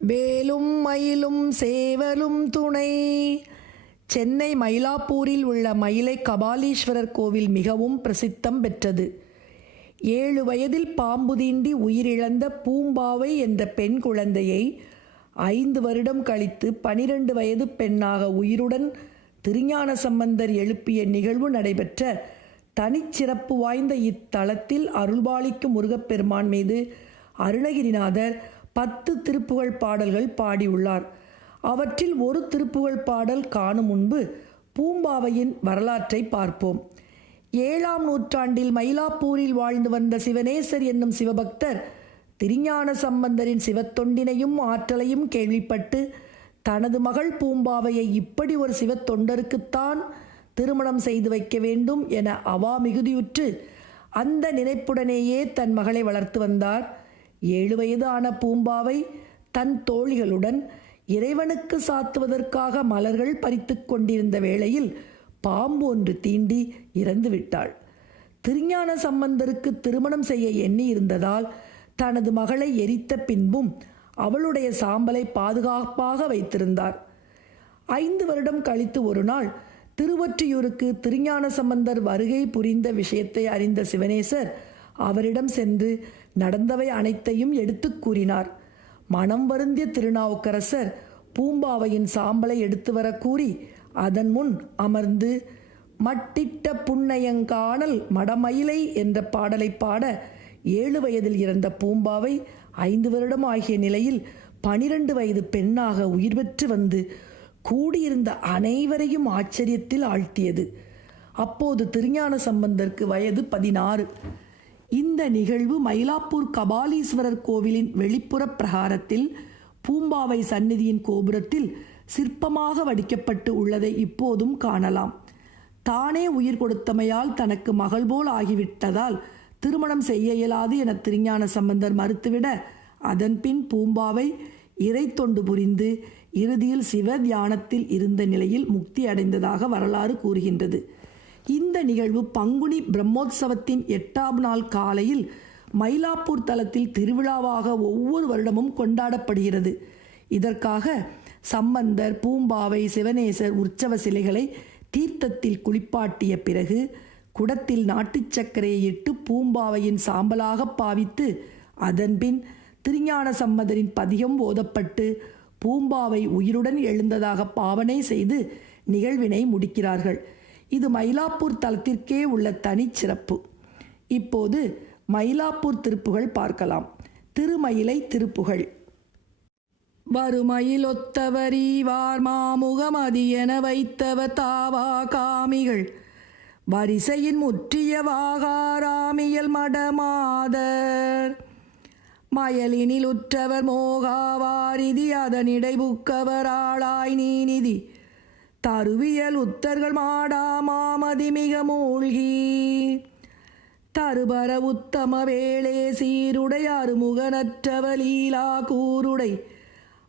வேலும் மயிலும் சேவலும் துணை. சென்னை மயிலாப்பூரில் உள்ள மயிலை கபாலீஸ்வரர் கோவில் மிகவும் பிரசித்தம் பெற்றது. ஏழு வயதில் பாம்பு தீண்டி உயிரிழந்த பூம்பாவை என்ற பெண் குழந்தையை ஐந்து வருடம் கழித்து பனிரெண்டு வயது பெண்ணாக உயிருடன் திருஞான சம்பந்தர் எழுப்பிய நிகழ்வு நடைபெற்ற தனிச்சிறப்பு வாய்ந்த இத்தலத்தில் அருள்பாலிக்கும் முருகப்பெருமான் மீது அருணகிரிநாதர் பத்து திருப்புகழ் பாடல்கள் பாடியுள்ளார். அவற்றில் ஒரு திருப்புகழ் பாடல் காணும் முன்பு பூம்பாவையின் வரலாற்றை பார்ப்போம். ஏழாம் நூற்றாண்டில் மயிலாப்பூரில் வாழ்ந்து வந்த சிவனேசர் என்னும் சிவபக்தர் திருஞான சம்பந்தரின் சிவத்தொண்டினையும் ஆற்றலையும் கேள்விப்பட்டு தனது மகள் பூம்பாவையை இப்படி ஒரு சிவத்தொண்டருக்குத்தான் திருமணம் செய்து வைக்க வேண்டும் என அவா மிகுதியுற்று அந்த நினைப்புடனேயே தன் மகளை வளர்த்து வந்தார். ஏழு வயதான பூம்பாவை தன் தோழிகளுடன் இறைவனுக்கு சாத்துவதற்காக மலர்கள் பறித்து கொண்டிருந்த வேளையில் பாம்பு ஒன்று தீண்டி இறந்து விட்டாள். திருஞான சம்பந்தருக்கு திருமணம் செய்ய எண்ணி இருந்ததால் தனது மகளை எரித்த பின்பும் அவளுடைய சாம்பலை பாதுகாப்பாக வைத்திருந்தார். ஐந்து வருடம் கழித்து ஒரு நாள் திருவொற்றியூருக்கு திருஞான சம்பந்தர் வருகை புரிந்த விஷயத்தை அறிந்த சிவனேசர் அவரிடம் சென்று நடந்தவை அனைத்தையும் எடுத்துக் கூறினார். மனம் வருந்திய திருநாவுக்கரசர் பூம்பாவையின் சாம்பலை எடுத்து வர கூறி அதன் முன் அமர்ந்து மட்டிட்ட புன்னையங்காணல் மடமயிலை என்ற பாடலை பாட ஏழு வயதில் இறந்த பூம்பாவை ஐந்து வருடம் ஆகிய நிலையில் பனிரெண்டு வயது பெண்ணாக உயிர் பெற்று வந்து கூடியிருந்த அனைவரையும் ஆச்சரியத்தில் ஆழ்த்தியது. அப்போது திருஞான சம்பந்தருக்கு வயது பதினாறு. இந்த நிகழ்வு மயிலாப்பூர் கபாலீஸ்வரர் கோவிலின் வெளிப்புற பிரகாரத்தில் பூம்பாவை சந்நிதியின் கோபுரத்தில் சிற்பமாக வடிக்கப்பட்டு உள்ளதை இப்போதும் காணலாம். தானே உயிர் கொடுத்தமையால் தனக்கு மகள் போல் ஆகிவிட்டதால் திருமணம் செய்ய இயலாது என திருஞான சம்பந்தர் மறுத்துவிட அதன்பின் பூம்பாவை இறை தொண்டு புரிந்து இறுதியில் சிவ தியானத்தில் இருந்த நிலையில் முக்தி அடைந்ததாக வரலாறு கூறுகின்றது. இந்த நிகழ்வு பங்குனி பிரம்மோற்சவத்தின் எட்டாம் நாள் காலையில் மயிலாப்பூர் தலத்தில் திருவிழாவாக ஒவ்வொரு வருடமும் கொண்டாடப்படுகிறது. இதற்காக சம்பந்தர் பூம்பாவை சிவனேசர் உற்சவ சிலைகளை தீர்த்தத்தில் குளிப்பாட்டிய பிறகு குடத்தில் நாட்டுச் சர்க்கரையை இட்டு பூம்பாவையின் சாம்பலாக பாவித்து அதன்பின் திருஞான சம்மதரின் பதிகம் ஓதப்பட்டு பூம்பாவை உயிருடன் எழுந்ததாக பாவனை செய்து நிகழ்வினை முடிக்கிறார்கள். இது மயிலாப்பூர் தலத்திற்கே உள்ள தனிச்சிறப்பு இப்போது மயிலாப்பூர் திருப்புகள் பார்க்கலாம். திருமயிலை திருப்புகள். வருமயிலொத்தவரீவார் மாமுகமதி என வைத்தவ தாவா காமிகள். வரிசையின் முற்றிய வாகாராமியல் மடமாதர். மயலினில் உற்றவர் மோகாவாரிதி அதனிடை புக்கவராளாய் நீநிதி தருவியல் உத்தர்கள் மாடா மாமதி மிக மூழ்கி. தருபர உத்தம வேளே சீருடை அருமுகனற்றவ லீலா கூருடை.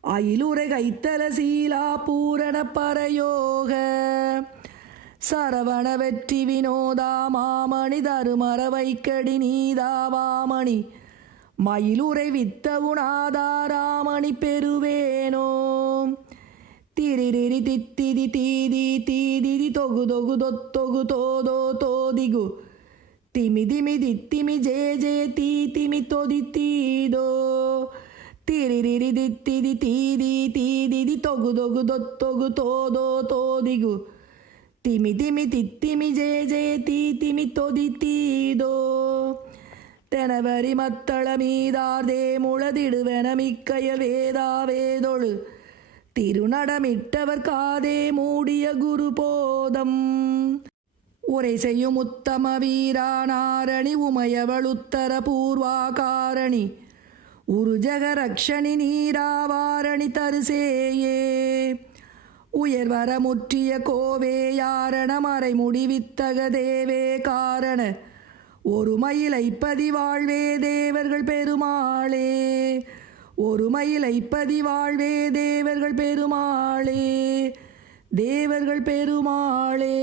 அயிலுரை கைத்தல சீலா பூரண பரயோக. சரவண வெற்றி வினோதா மாமணி தருமர வைக்கடி நீதா வாமணி. மயிலுரை வித்த உணாதாராமணி பெறுவேனோ. திரிரிரி தித்திதி தீதி தீதிதி தொகு தொகு தொத்தொகு தோதோ தோதிகு திமி திமி தித்திமி ஜே ஜே தீ திமி தொதி தீதோ திரிரிரி தித்திதி தீதி தீதிதி தொகு தொகு தொத்தொகு தோதோ தோதிகு திமி திமி தித்திமி ஜே ஜே தீ திமி தொதி தீதோ தெனவரி மத்தள மீதார்தே முளதிடுவென மிக்கையல் வேதா வேதொழு திருநடமிட்டவர் காதே மூடிய குரு போதம் உரை செய்யும் உத்தம வீரானாரணி உமையவள் உத்தர பூர்வாகாரணி உருஜக ரக்ஷணி நீராவாரணி தருசேயே. உயர்வர முற்றிய கோவே யாரண மறை முடிவித்தக தேவே காரண. ஒரு மயிலை பதிவாழ்வே தேவர்கள் பெருமாளே. ஒரு மயிலை தேவர்கள் பெருமாளே தேவர்கள் பெருமாளே.